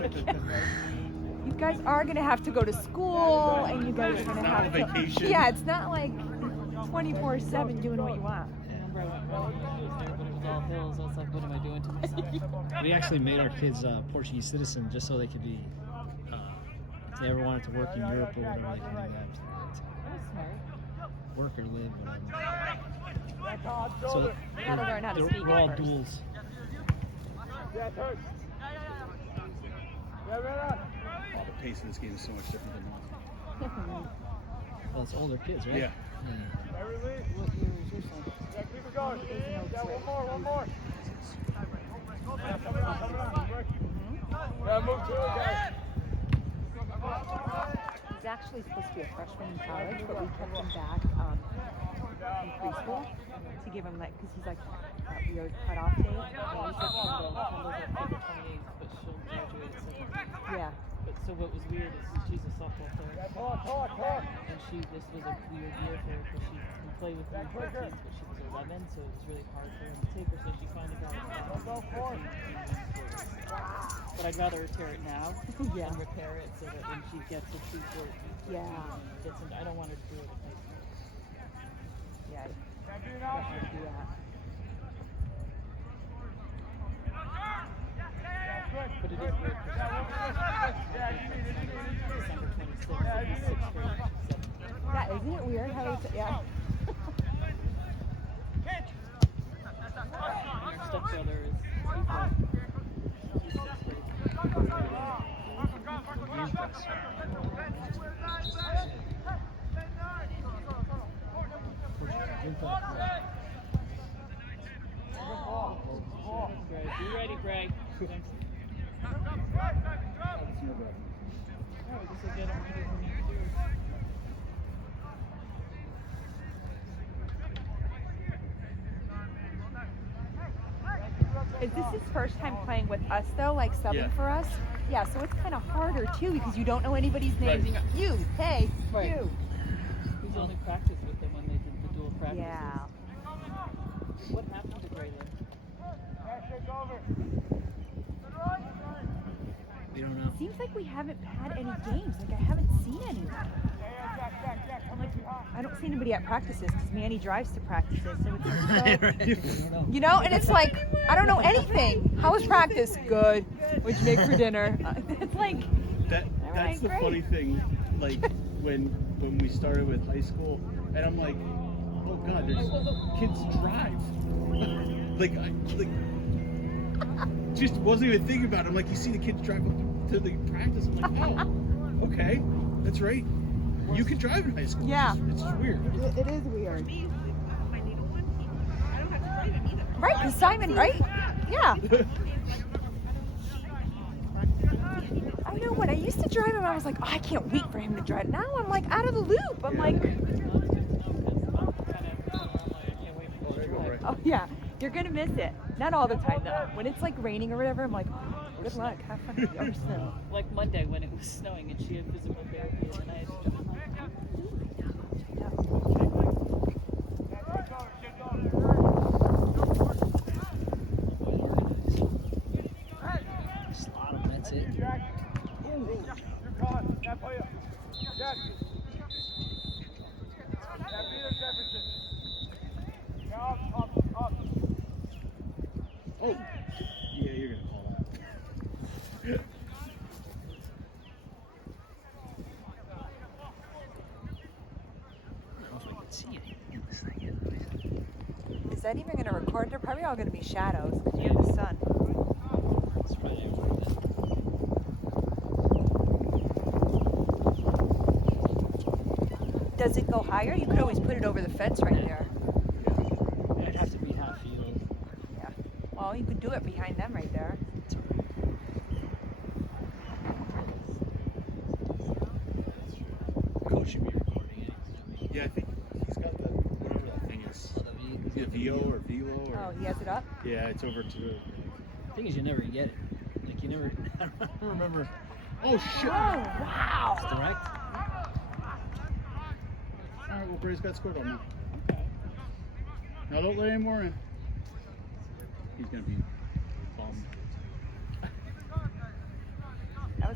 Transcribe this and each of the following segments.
like, you guys are going to have to go to school, and you guys are going to have to... vacation. Yeah, it's not like 24/7 doing what you want. Remember I went running when I was there, but it was all hills. I was like, what am I doing to myself? We actually made our kids Portuguese citizens just so they could be, if they ever wanted to work in Europe or whatever, they could do that. That was smart. Work or live, whatever. You gotta learn how to speak we're all first. duals. Oh, the pace of this game is so much different than ours. Well, it's older kids, right? Yeah. What year was your son? He's actually supposed to be a freshman in college, but we kept him back in preschool to give him, like, because he's like that weird cutoff date. Well, we said Kendall's October 28th, but she'll graduate at 17. Yeah. But so what was weird is she's a softball player. And this was a weird year for her because she can play with the 14s, but she was 11, so it was really hard for him to take her. So she finally got it. But I'd rather her tear it now Yeah. than repair it so that when she gets a true sport, I don't want her to do it at high school. Yeah. Definitely do that. But it is weird because December 26th, and 6th grade, 17th. Yeah, isn't it weird how it's, yeah. And her stepbrother is April. He's 6th grade. Greg, you ready, Greg? Thanks. Oh, this will get him ready for me to do. Is this his first time playing with us, though, like subbing Yeah. for us? Yeah, so it's kind of harder, too, because you don't know anybody's names. Right. You, hey, Right. you. He's only practiced with them when they did the dual practices. Yeah. What happened to Graylin? We don't know. Seems like we haven't had any games. Like, I haven't seen anyone. Like, I don't see anybody at practices because Manny drives to practices. So it's like, so, We don't know. you know, and it's like, I don't know anything. How was practice? Good. What'd you make for dinner? It's like, That's Alright, the great. funny thing, like when we started with high school, and I'm like, oh god, there's kids drive. Just wasn't even thinking about it. I'm like, you see the kids drive up to the practice. I'm like, oh, okay, that's right. You can drive in high school. Yeah. It's just weird. it is weird. My little one, I don't have to drive him either. Right, because Simon, right? Yeah. I know when I used to drive him, I was like, oh, I can't wait for him to drive. Now I'm like out of the loop. I'm like, oh yeah, you're gonna miss it. Not all the time though. When it's like raining or whatever, I'm like, oh, good luck, have fun or snow. Like Monday when it was snowing and she had physical therapy and I had to drive. Slot 'em, that's it. Oh, yeah, you're gonna call that. I don't know if I can see anything in this thing. Is that even gonna record? They're probably all gonna be shadows because you have the sun. It's probably everywhere then. Does it go higher? You could always put it over the fence right there. It'd have to be half field. Yeah. Well, you could do it behind them right there. It's all right. Coach should be recording it. Yeah, I think he's got the whatever that thing is. The VO or Velo or Oh, he has it up? yeah, it's over to the. The thing is, you never get it. Like, you never. I don't remember. Oh shit! Oh, wow. It's direct. All right, well, Bray's got scored on now. Now don't let any more in. He's gonna be bummed.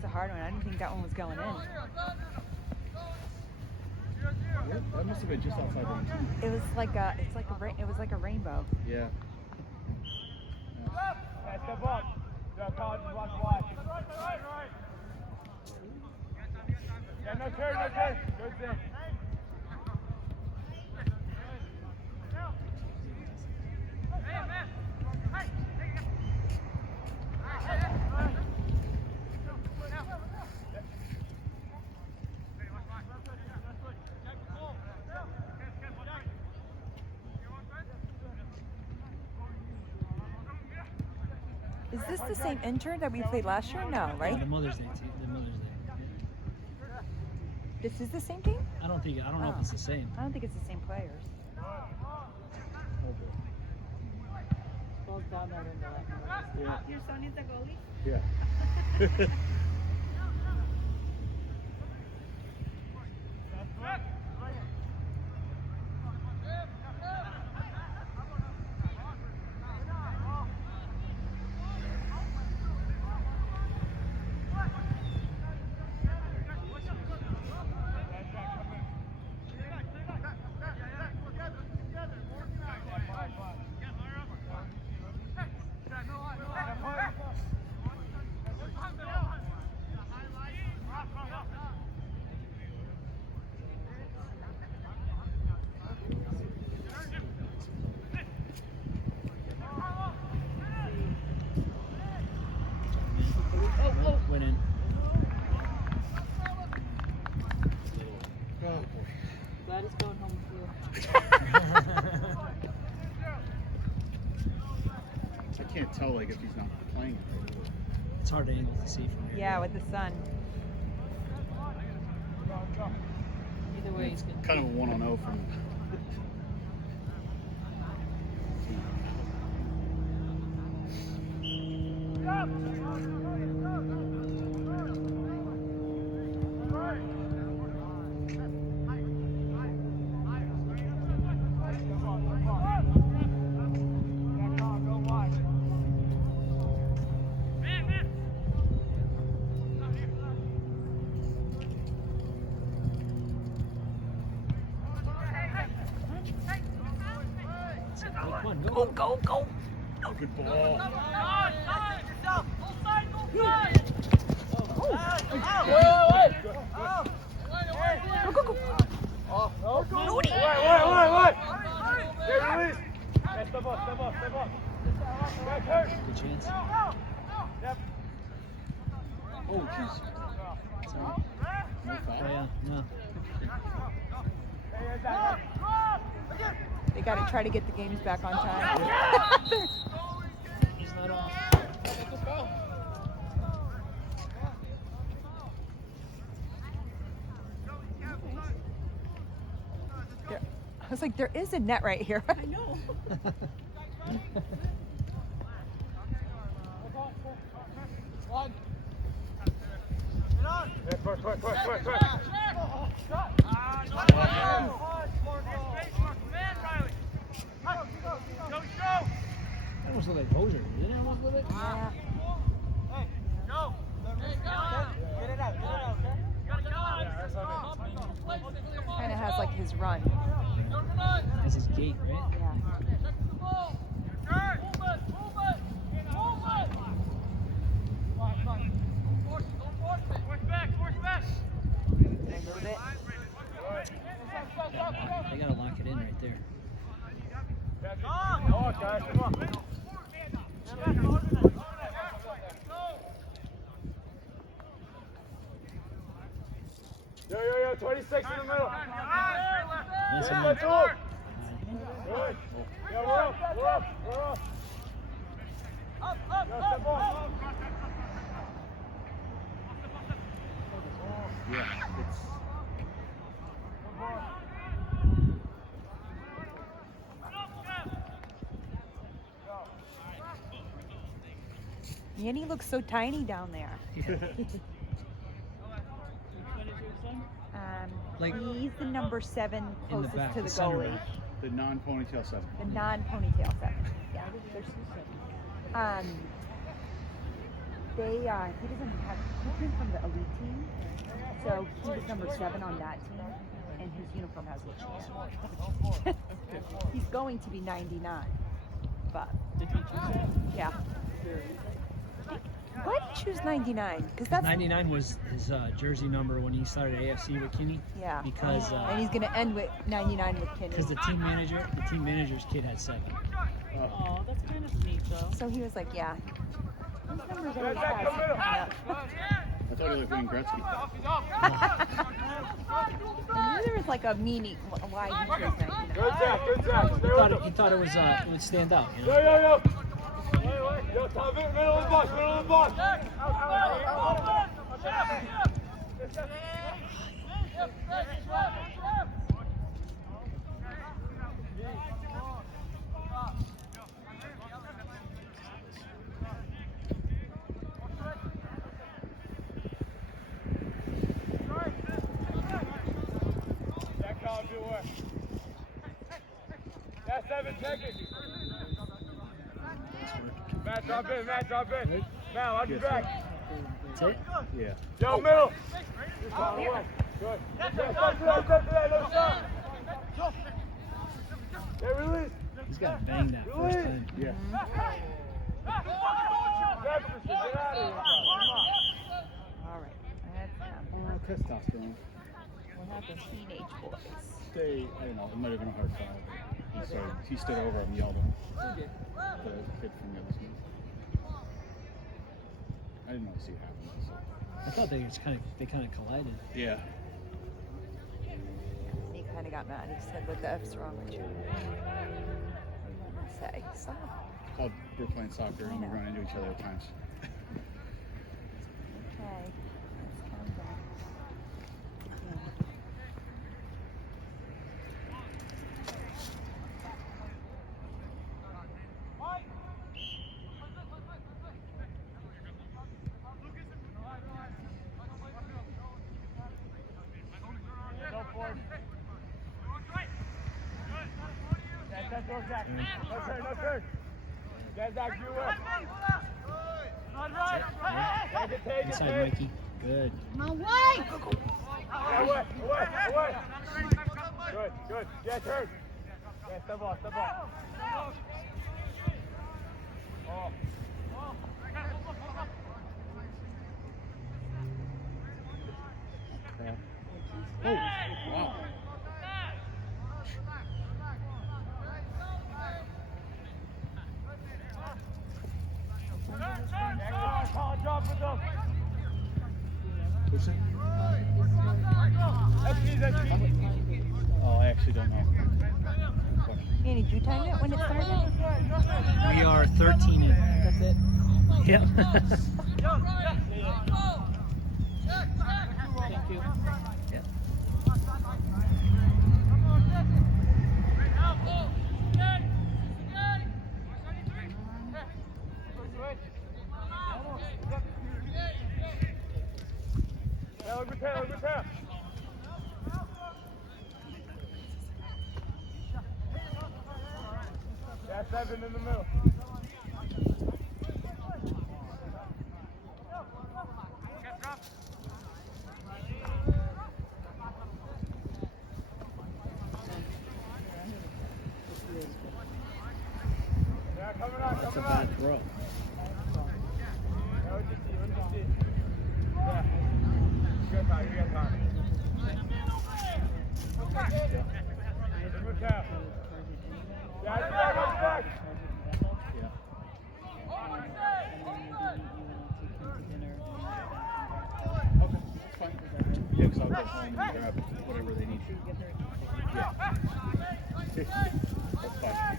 was a hard one. I didn't think that one was going in. Yeah, that must have been just outside the 18. It was like a, it was like a rainbow. Yeah. Is this the same intern that we played last year? No, Yeah, right? the Mother's Day team. The Mother's Day. This is the same team? I don't know Oh. if it's the same. I don't think it's the same players. Falls down that window. Yeah. Your son is the goalie? Yeah. Went in. Oh, boy. Glad it's going home with you. I can't tell like if he's not playing it. It's hard to angle to see from here. Yeah, with the sun. Either way, It's he's good. kind of a 1-on-0 from. Come on, go. Go, go! Oh, good ball. Moody! Good chance. Oh, jeez. Sorry. No Oh, foul. yeah, no. They got to try to get the games back on time. He's not off. I was like, there is a net right here. I know. That almost looked like Hosier. Didn't it almost look like? Yeah. Kind of has like his run. That's his gait, right? Yeah. Did I move it? They gotta lock it in right there. Yo, 26 in the middle. That's Yeah, a that's all. Good. Yeah, we're up. Yo, step on. Yeah, it's. Yanni looks so tiny down there. Which one is your son? Like- He's the number 7 In the closest back, to the the center goalie. back. The non-ponytail 7. The non-ponytail 7. Yeah. There's two sevens. They he doesn't have. He came from the elite team, so he was number 7 on that team, and his uniform has what she had. He's going to be 99, but Did he choose that? yeah. Why did you choose 99? Because that's 99 was his jersey number when he started AFC with Kinney. yeah. Because And he's gonna end with 99 with Kinney. the team manager's kid had 7. Oh, that's kind of neat though. So he was like, yeah. These numbers always Back, have go middle. coming up. I thought you were like Wayne Gretzky. I knew there was like a meaning why he chose 99. Good Zach, good Zach. Stay with him. He thought it was it would stand out. You Yo, know? yo, yo. Yo, top it, middle of the box, middle of the box. That can't be worse. That's 7 seconds. Matt, drop in, Matt, drop in. Matt, watch your back. That's it. Yeah. Yo, middle. Good. Step to that, no shot. Hey, release. He's got to bang that first time. Yeah. Jefferson, get out of here. All right. That's Testosterone. What happened? teenage boys. They, I don't know, it might have been a hard foul. He stood over him, yelled at him. The kid from the other team. I didn't really see it happen. So. I thought they kind of collided. Yeah. He kind of got mad. He said, "What the F's wrong with you?" What did he say? Stop. Called we're playing soccer and we run into each other at times. Okay. Let's calm down. No turn. Get back, you work. Inside Mikey. Good. Away. Good. Yeah, turn. Yeah, step off. Oh. Crap. Oh, wow. Drop with them. Who's that? That's me. Oh, I actually don't know. Annie, did you time it when it started? We are 13 in. That's it. Yep. Thank you. Yep. Look repair. That's 7 in the middle. Yeah, coming on. That's a bad throw. Yeah, what you see? Yeah. You got time. Repair. Yeah, back. Yeah. Okay, that's fine. Yeah, because I'll go home and grab whatever they need. Yeah. That's fine.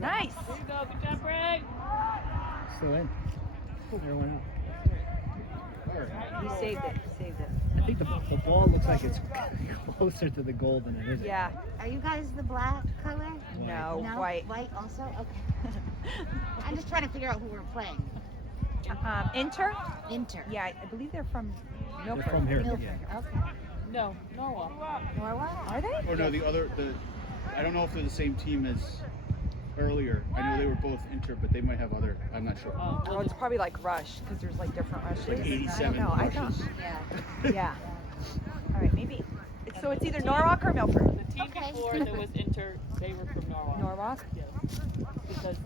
Nice. There you go. Good job, Greg. Still in. Everyone. You saved it. I think the ball looks like it's closer to the goal than it is. Yeah. Are you guys the black color? No, No? white. White also? Okay. I'm just trying to figure out who we're playing. Inter? Inter. Yeah, I believe they're from Milford. from here. Milford. Yeah. Okay. No, Noah. Norwalk? Are they? Or no, the other, I don't know if they're the same team as earlier. I know they were both inter, but they might have other. I'm not sure. Oh, it's probably like Rush because there's like different rushes. Like I don't 87 know. I thought. rushes. Yeah. Yeah. All right, maybe. So it's either Norwalk or Milford. The team before that was Inter, they were from Norwalk. Norwalk. Yes. Because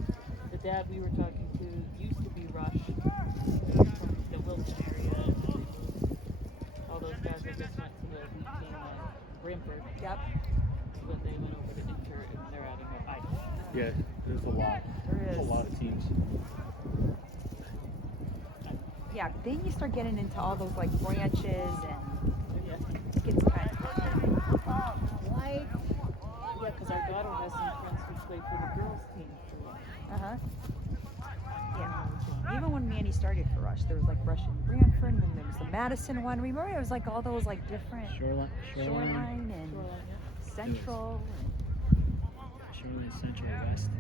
the dad we were talking to used to be Rush from the Wilton area. All those guys that just went to the wheat team at Bramford. Yep. But they went over to Inter and they're out of Idaho. Yeah, there's a lot. There There's is. a lot of teams. Yeah. Then you start getting into all those like branches and Yeah. it gets kind of. Why? Yeah, because our daughter has some friends who play for the girls team. Uh-huh. Yeah. Even when Manny started for Rush, there was like Rush in Brantford, and then there was the Madison one. Remember, it was like all those like different Shoreline Shoreline and Shoreline, yeah. Central. Shoreline Central West.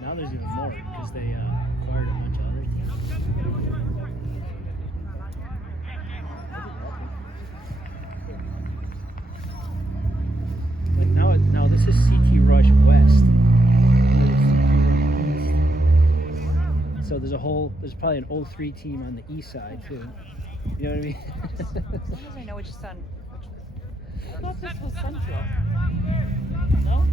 Now there's even more because they acquired a bunch of other teams. Like now this is CT Rush West. So there's probably an 03 team on the east side too. You know what I mean? Sometimes I know which son. I thought this was Central. No?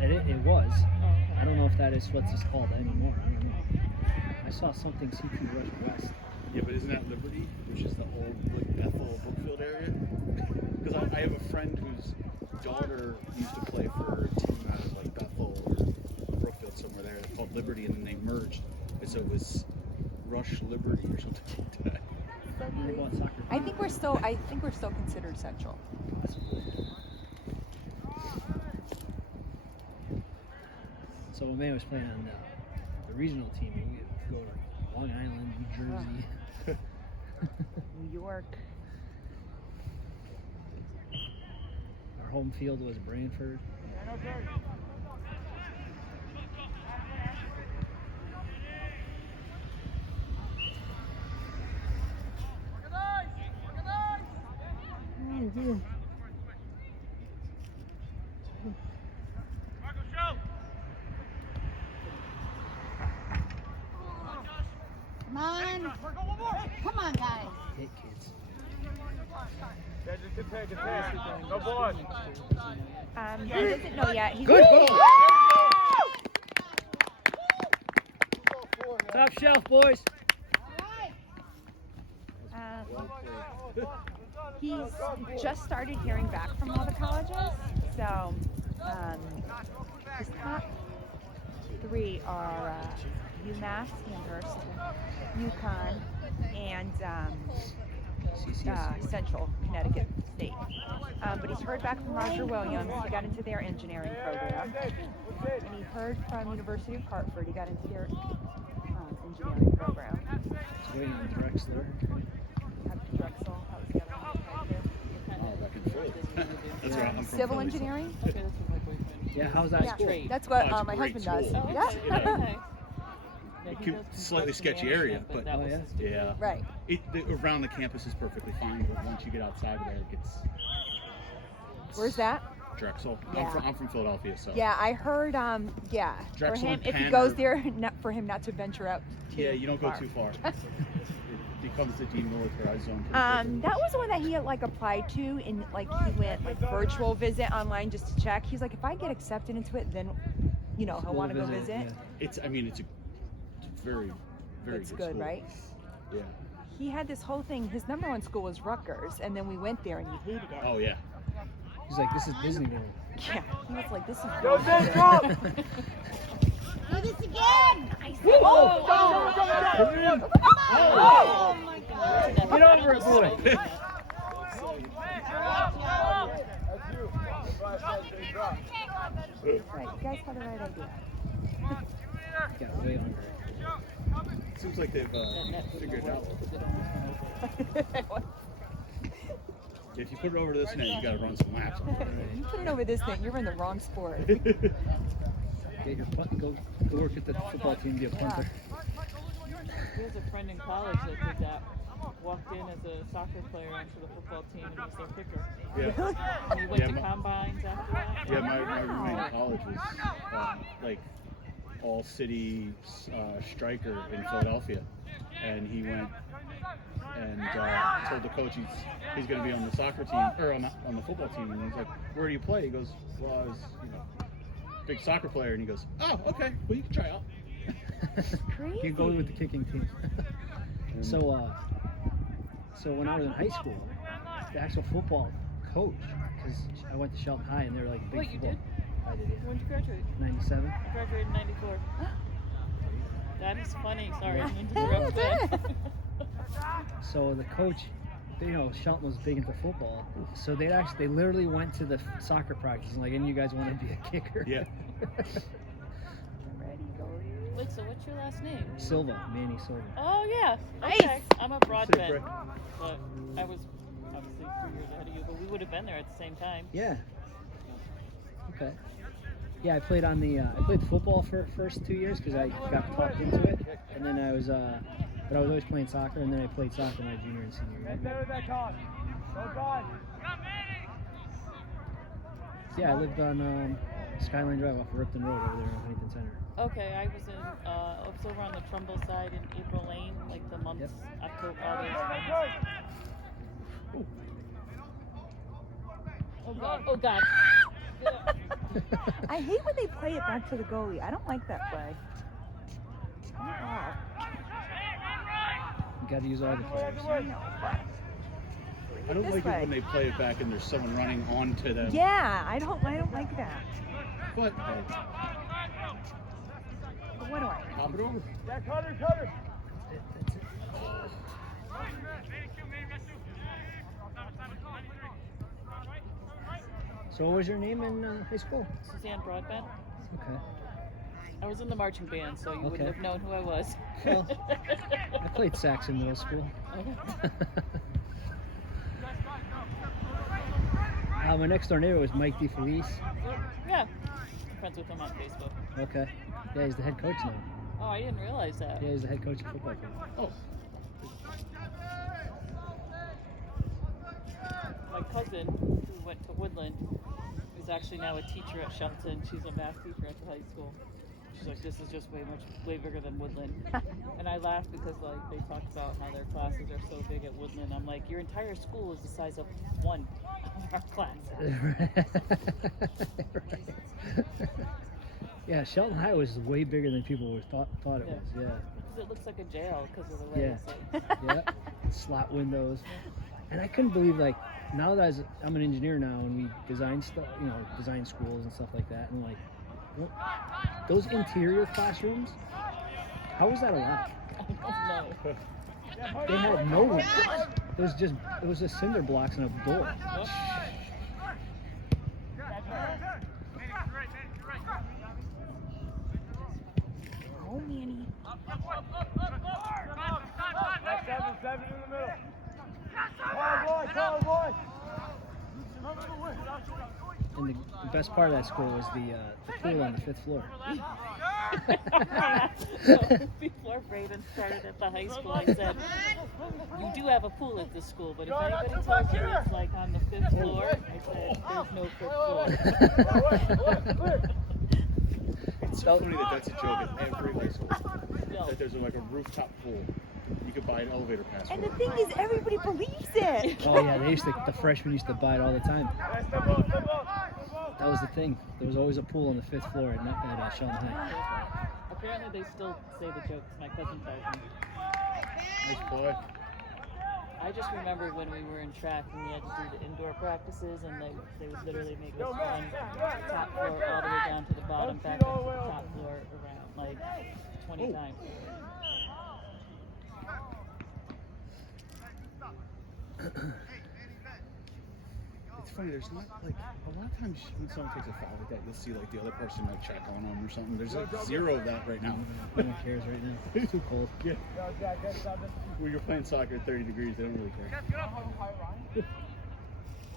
It was. Oh, okay. I don't know if that is what it's called anymore. I don't know. I saw something CT Rush West. Yeah, but isn't that Liberty, which is the old like Bethel Brookfield area? Because I have a friend whose daughter used to play for a team out of like Bethel or Brookfield somewhere there. They're called Liberty, and then they merged, and so it was Rush Liberty or something like that. They bought soccer. I think we're still considered Central. So when May was playing on the regional team, we would go to Long Island, New Jersey. New York. Our home field was Brantford. Come on. Come on, guys. Hit kids. Yeah, just get take it. No board. He doesn't know yet. He's Good goal. Top shelf, boys. He's just started hearing back from all the colleges, so his top three are UMass, Amherst, UConn, and Central Connecticut State. But he's heard back from Roger Williams. He got into their engineering program, and he heard from University of Hartford. He got into their engineering program. He's waiting on Drexler. Drexel, that was the other one. Oh, back in Philly. That's right. I'm from Civil Philly, so- engineering. Okay, that's what my boyfriend. Yeah, how's that Yeah, school? that's what Oh, it's a my great husband does. school. Oh, Yeah. okay. Yeah. Okay. Yeah, he Keep- does slightly construction sketchy area, management, but- that Oh, was yeah? his degree. Yeah. Right. Around the campus is perfectly fine, but once you get outside of there, it gets Where's that? Drexel. Yeah. I'm from Philadelphia, so. Yeah, I heard. Yeah, for Drexel him, and if he Penn goes are- there, for him not to venture out too Yeah, you don't go far. too far. It becomes the demilitarized zone. pretty quickly. That was the one that he had like applied to, and like he went like virtual visit online just to check. He's like, if I get accepted into it, then he'll School want to go visit. yeah. It's a very, very It's good good, school. right? Yeah. He had this whole thing. His number one school was Rutgers, and then we went there and he hated it. Oh yeah. He's like, this is Disney World. Yeah, he was like, this is. Go, really Zay, good. drop! Do this again. Oh, my God. Get over it, boy. That's you. That's why I said Zay, drop. Right, you guys had the right idea. Got way under it. Seems like they've That net figured it didn't out. work because it almost went over. If you put it over this net, you gotta run some laps. You put it over this thing, you're in the wrong sport. Get your punt, go work at the football team, be a punter. He has a friend in college that did that. walked in as a soccer player onto the football team and was their kicker. Yeah. And he went Yeah, to my- combines after that. Yeah, my roommate in college was like all-city striker in Philadelphia, and he went and told the coach he's going to be on the soccer team or on the football team, and he's like, "Where do you play?" He goes, "Well, I was big soccer player," and he goes, "Oh, okay, well you can try out." Crazy. You go with the kicking team. And- So when I was in high school, the actual football coach, because I went to Shelton High and they're like big Wait, you football. did? I did, yeah. When did you graduate? 97. I graduated in 94. That is funny. Sorry, I didn't Yeah. interrupt that. So the coach, Shelton was big into football. So they literally went to the soccer practice and like, and you guys want to be a kicker? Yeah. Wait, so what's your last name? Silva, Manny Silva. Oh, yeah. Nice. Okay. I'm a City broadbent, break. but I was obviously 3 years ahead of you, but we would have been there at the same time. Yeah. Okay. Yeah, I played football for first 2 years because I got talked into it, and then I was always playing soccer, and then I played soccer my junior and senior year. Yeah, I lived on Skyline Drive off of Ripton Road over there in Huntington Center. Okay, I was over on the Trumbull side in April Lane, like the months, Yep. October, August. Oh God, oh God. I hate when they play it back to the goalie. I don't like that play. Oh, You got to use all the players. I know, but I don't this like way. it when they play it back and there's someone running onto them. Yeah, I don't like that. But But what do I? pop it over. Yeah, cutter. So what was your name in high school? Suzanne Broadbent. Okay. I was in the marching band, so you Okay. wouldn't have known who I was. Well, I played sax in middle school. My next door neighbor was Mike DeFelice. Yeah, I'm friends with him on Facebook. Okay. Yeah, he's the head coach now. Oh, I didn't realize that. Yeah, he's the head coach of football team. Oh, My cousin, who went to Woodland, is actually now a teacher at Shelton. She's a math teacher at the high school. She's like, this is just way bigger than Woodland. And I laughed because like they talked about how their classes are so big at Woodland. I'm like, your entire school is the size of one of our classes. Yeah, Shelton High was way bigger than people thought it Yeah. was. Yeah. Because it looks like a jail because of the way Yeah. it's like. Yeah. Slot windows. And I couldn't believe, like, now that I'm an engineer now and we design stuff, design schools and stuff like that, and like, what, those interior classrooms, how was that allowed? No. They had no windows. It was just cinder blocks and a door. Yep. Oh, Manny. 7 in the middle. Call boy. And the best part of that school was the pool on the 5th floor. So before Braden started at the high school, I said, you do have a pool at this school, but if anybody tells you it's like on the 5th floor, I said, there's no 5th floor. it's so funny that's a joke at every high school. No. That there's like a rooftop pool. You could buy an elevator pass. And for the it. thing is, everybody believes it. Oh yeah, the freshmen used to buy it all the time. That was the thing. There was always a pool on the 5th floor at Shelton High. Apparently they still say the jokes, my cousin tells me. Nice boy. I just remember when we were in track and we had to do the indoor practices and they would literally make us run top floor all the way down to the bottom, back up to the top floor around like 20 times. It's funny, there's not like a lot of times when someone takes a foul like that, you'll see like the other person like check on them or something. There's like zero of that right now. No one cares right now. It's too cold. Yeah. When you're playing soccer at 30 degrees, they don't really care.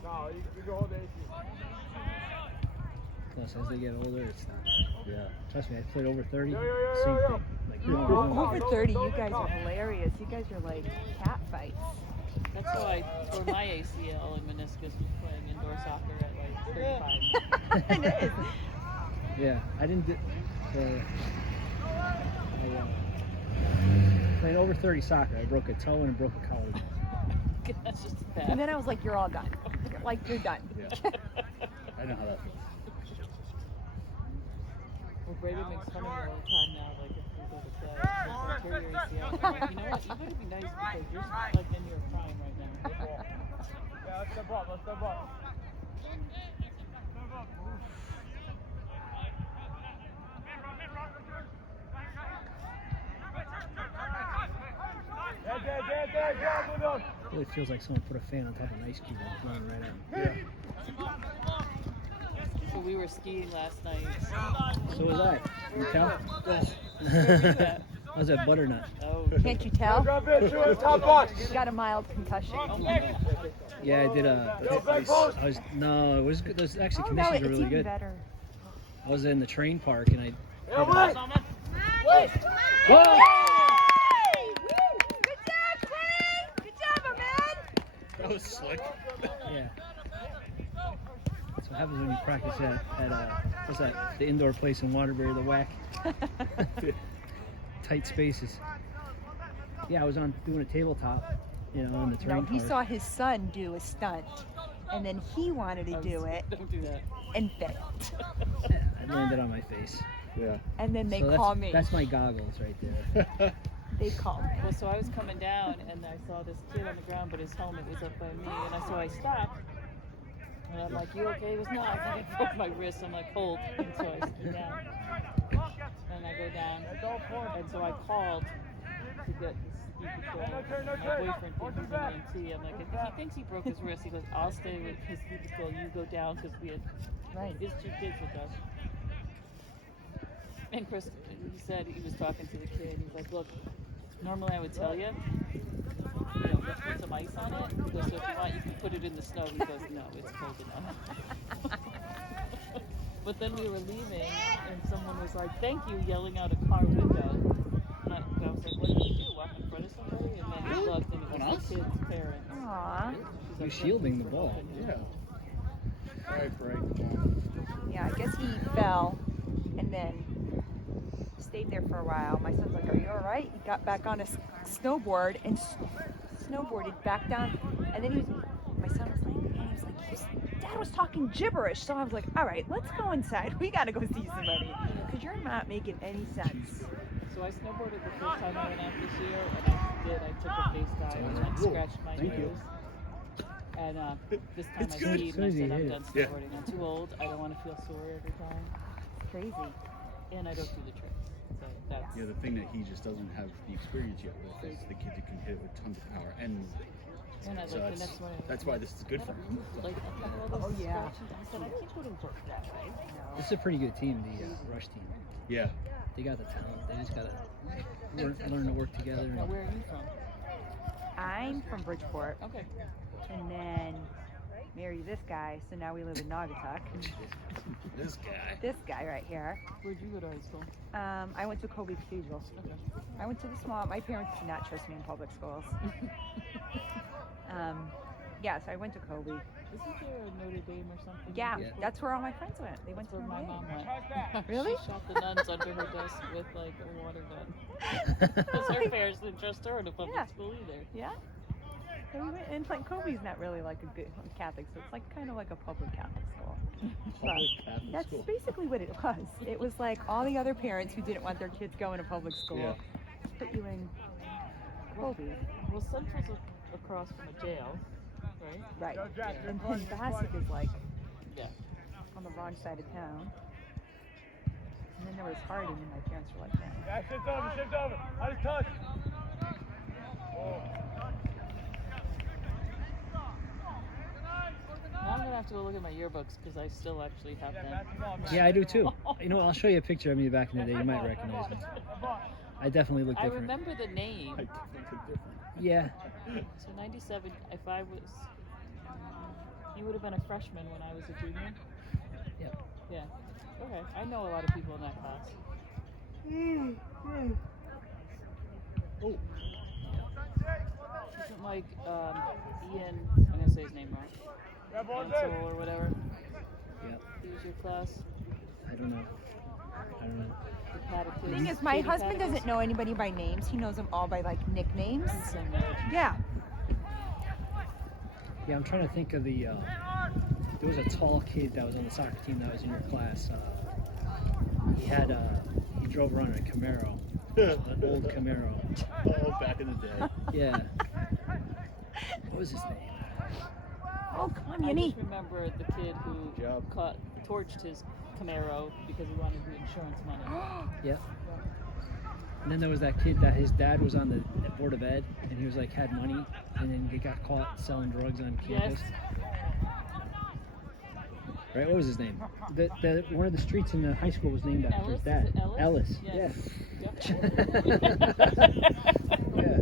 No, you can hold the AC. Plus, as they get older, it's not. Yeah. Trust me, I played over 30. Yo. Same thing. Like, no, Over 30, you guys are hilarious. You guys are like cat fights. That's how I tore my ACL and meniscus was playing indoor soccer at like 35. It is. Yeah, I didn't do playing over 30 soccer. I broke a toe and broke a collarbone. That's just And bad. then I was like, you're all done. Like, you're done. Yeah. I know how that feels. Well, Brady makes fun of me all the time now, like if we go to play, like, I tear your ACL. I'm like, you know what? You better be nice because you're like in your prime right now. Yeah, let's step up, let's step up. It really feels like someone put a fan on top of an ice cube and it's blowing right out. So we were skiing last night. So was I. You tell? Where were you at? I was at Butternut. Oh, Can't you tell? Grab it, shoot it, top box. He's got a mild concussion. oh my God. Yeah, I did a. I was no, it was good. Those actually Oh no, conditions it's were really even good. better. I was in the train park and I. Yeah, wait. Wait. Whoa! Hey! Woo! Good job, Clay! Good job, Ahmed! That was slick. Yeah. That's what happens when you practice at what's that? The indoor place in Waterbury, the WAC. Tight spaces. Yeah, I was on doing a tabletop, you know, on the train No, he park. saw his son do a stunt, and then he wanted to do it Don't do that. and failed. Yeah, I landed on my face. Yeah. And then they So call me. That's my goggles right there. They call me. Well, so I was coming down and I saw this kid on the ground, but his helmet was up by me, and so I stopped. And I'm like, "You okay?" He goes, "No, I think I broke my wrist." I'm like, "Hold," and so I sit down. And I go down, and so I called to get the ski patrol. My boyfriend thinks he's an EMT. I'm like, "If he thinks he broke his wrist," he goes, "I'll stay with his ski patrol. You go down," because we had Right. his 2 kids with us. And Chris, he said he was talking to the kid. He's like, "Look, normally I would tell you, let's put some ice on it. He goes, so if you want, you can put it in the snow." He goes, "No, it's cold enough." But then we were leaving, and someone was like, "Thank you," yelling out a car window. And I was like, "What did you do? Walk in front of somebody?" And then he looked, and it was the kid's parents. Aw. She's You're like, shielding the "Thank you for ball." helping me." Yeah. Right. Yeah, I guess he fell and then stayed there for a while. My son's like, "Are you all right?" He got back on his snowboard and snowboarded back down. And then my son was like, Dad was talking gibberish. So I was like, all right, let's go inside. We got to go see somebody because you're not making any sense. So I snowboarded the first time I went out this year, and I took a face dive and I scratched my Thank you. nose. And this time It's I good. skied As and soon I as you said, "I'm hit done it. Yeah. snowboarding. I'm too old. I don't want to feel sore every time, Crazy. and I don't do the tricks." So that's Yeah, the thing that he just doesn't have the experience yet with is the kids who can hit it with tons of power, and and I so like the that's, next one. that's why this is good for him. Like I had all those Oh, yeah. scratches. I said, "I can't go to work that way." This is a pretty good team, the Rush team. Yeah. They got the talent. They just gotta learn to work together. Now, where are you from? I'm from Bridgeport Okay. and then married this guy. So now we live in Naugatuck. This guy. This guy right here. Where'd you go to high school? I went to Kobe Cathedral. Okay. I went to the small. My parents did not trust me in public schools. Yeah, so I went to Kobe. Isn't there a Notre Dame or something? Yeah, Yeah. that's where all my friends went. They went That's to where my Notre mom Dame. went. Really? She shot the nuns under her desk with like a water gun. Because her parents didn't trust her in a public Yeah. school either. Yeah. So we went, and like Kobe's not really like a good Catholic, so it's like kind of like a public Catholic school. Public Catholic That's school. basically what it was. It was like all the other parents who didn't want their kids going to public school Yeah. put you in Kobe. Well, Central's across from a jail, right? Right. Go, Jack, And good then play, Bassett is like Yeah. on the wrong side of town. And then there was Harding, and my parents were like, "Man, Yeah, shift over, shift over. I just touch. Now I'm gonna have to go look at my yearbooks because I still actually have them. Yeah, I do too. You know what? I'll show you a picture of me back in the day. You might recognize me. I definitely look I different. remember the name. I definitely look different. Yeah. So 97. If I was, you would have been a freshman when I was a junior. Yep. Yeah. Okay. I know a lot of people in that class. Oh. wasn't like Ian. I'm gonna say his name wrong. Ansel or whatever. Yeah. He was your class. I don't know. The Patticus. The thing is, my Katie husband Patticus. doesn't know anybody by names. He knows them all by like nicknames. Same age. Yeah. Yeah, I'm trying to think of the. There was a tall kid that was on the soccer team that was in your class. He drove around in a Camaro, an old Camaro. Oh, back in the day. Yeah. What was his name? Oh, come on, I Yenny. just remember the kid who Job. torched his Camaro because he wanted the insurance money. Yeah. And then there was that kid that his dad was on the board of ed, and he was like had money, and then he got caught selling drugs on campus. Yes. Right? What was his name? The one of the streets in the high school was named after his Ellis? dad. Is it Ellis? Yeah. Yep. Yeah.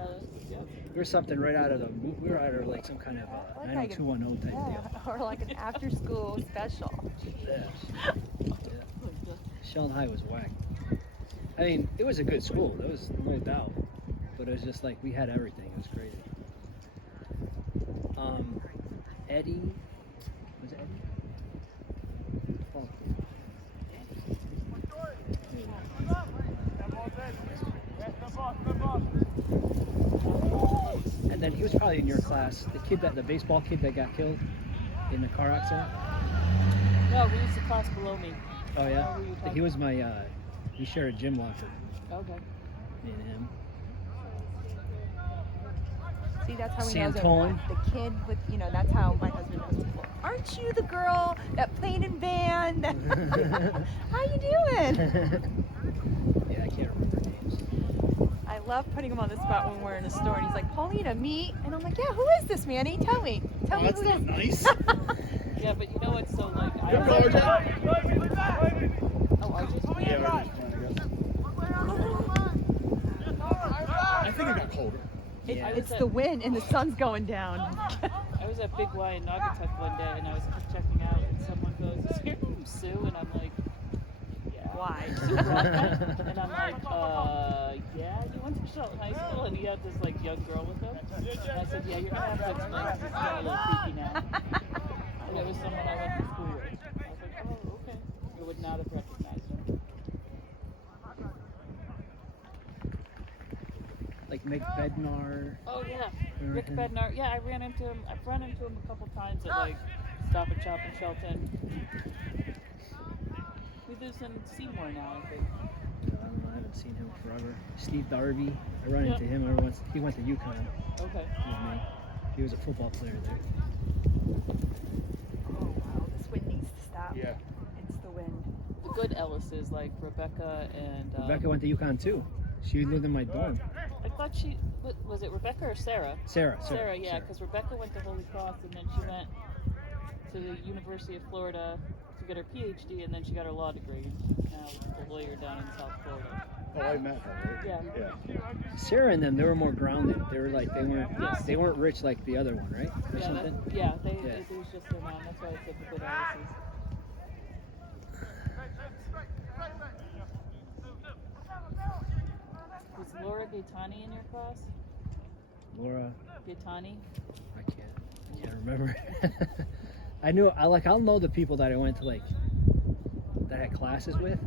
Ellis, yep. We were something right out of we were out of like some kind of Like 90210 type Yeah, or like an after-school special. deal. Yeah. Sheldon High was whack. I mean, it was a good school. There was no doubt. But it was just like we had everything. It was crazy. Eddie. Was it Eddie? Oh. And then he was probably in your class. The baseball kid that got killed in the car accident. No, he was the class below me. Oh yeah. Who were you talking He was my. We shared a gym locker. Okay. Me and him. See, that's how he Sam knows Tolan. everyone. The kid with, that's how my husband knows people. Aren't you the girl that played in band? How you doing? Yeah, I can't remember names. I love putting him on the spot when we're in a store and he's like, Paulina, me? And I'm like, yeah, who is this, Manny? Tell me. Tell me That's who it not is. nice. Yeah, but you know what's so like I Good was call, oh, RJ's Yeah, we're just playing, I think it got colder. Yeah. It's the wind and the sun's going down. I was at Big Y in Naugatuck one day and I was checking out and someone goes, "Is your name Sue?" And I'm like, "Yeah." Why? And I'm like, yeah, you went to Shelton High School?" And he had this like young girl with him. And I said, "Yeah, you're gonna have to explain because it's getting a little creepy now." And it was someone I went to school with. I was like, "Oh, okay." I would not have recognized him. Like Mick Bednar. Oh yeah, Remember Rick him? Bednar. Yeah, I ran into him. I've run into him a couple times at like Stop and Shop in Shelton. He lives in Seymour now, I think. I don't know, I haven't seen him forever. Steve Darby. I run Yeah. into him every once. He went to UConn Okay. with me. He was a football player there. Oh, wow, this wind needs to stop. Yeah. It's the wind. The good Ellises like Rebecca and. Rebecca went to UConn too. She lived in my dorm. I thought was it Rebecca or Sarah? Sarah. Sarah, yeah, because Rebecca went to Holy Cross and then she went to the University of Florida to get her PhD and then she got her law degree. She's now a lawyer down in South Florida. Oh, I met her, right? Yeah. Yeah. Sarah and them, they were more grounded. They were like Yes. they weren't rich like the other one, right? Or Yeah, something. it was just their mom. That's why I said the good Ellises. Was Laura Gaetani in your class? Laura, Gaetani? I can't remember. I'll know the people that I went to that I had classes with.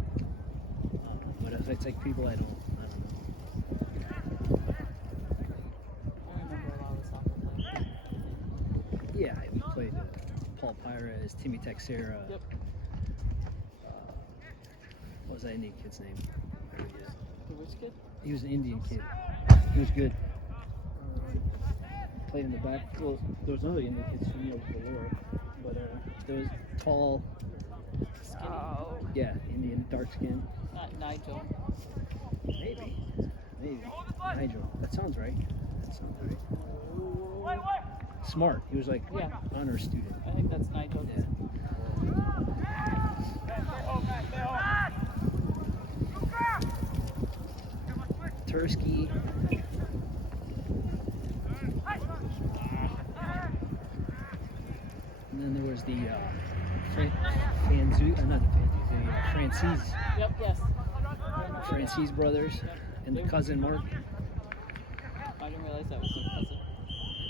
But if it's like people I don't know. I remember a lot of the soccer players. Yeah, we played Paul Pires, Timmy Texera. Yep. What was that Indian kid's name? I forget. The which kid? He was an Indian kid. He was good. Played in the back. Well, there was another Indian kid, Sunil Galore. But there was tall, Skinny. Oh. yeah, Indian, dark skin. Not Nigel. Maybe. Nigel. That sounds right. Smart. He was like Yeah. honor student. I think that's Nigel. Yeah. Tursky. And then there was the Francis Yep, yes. Francis brothers and the cousin Mark.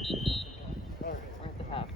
We're at the half.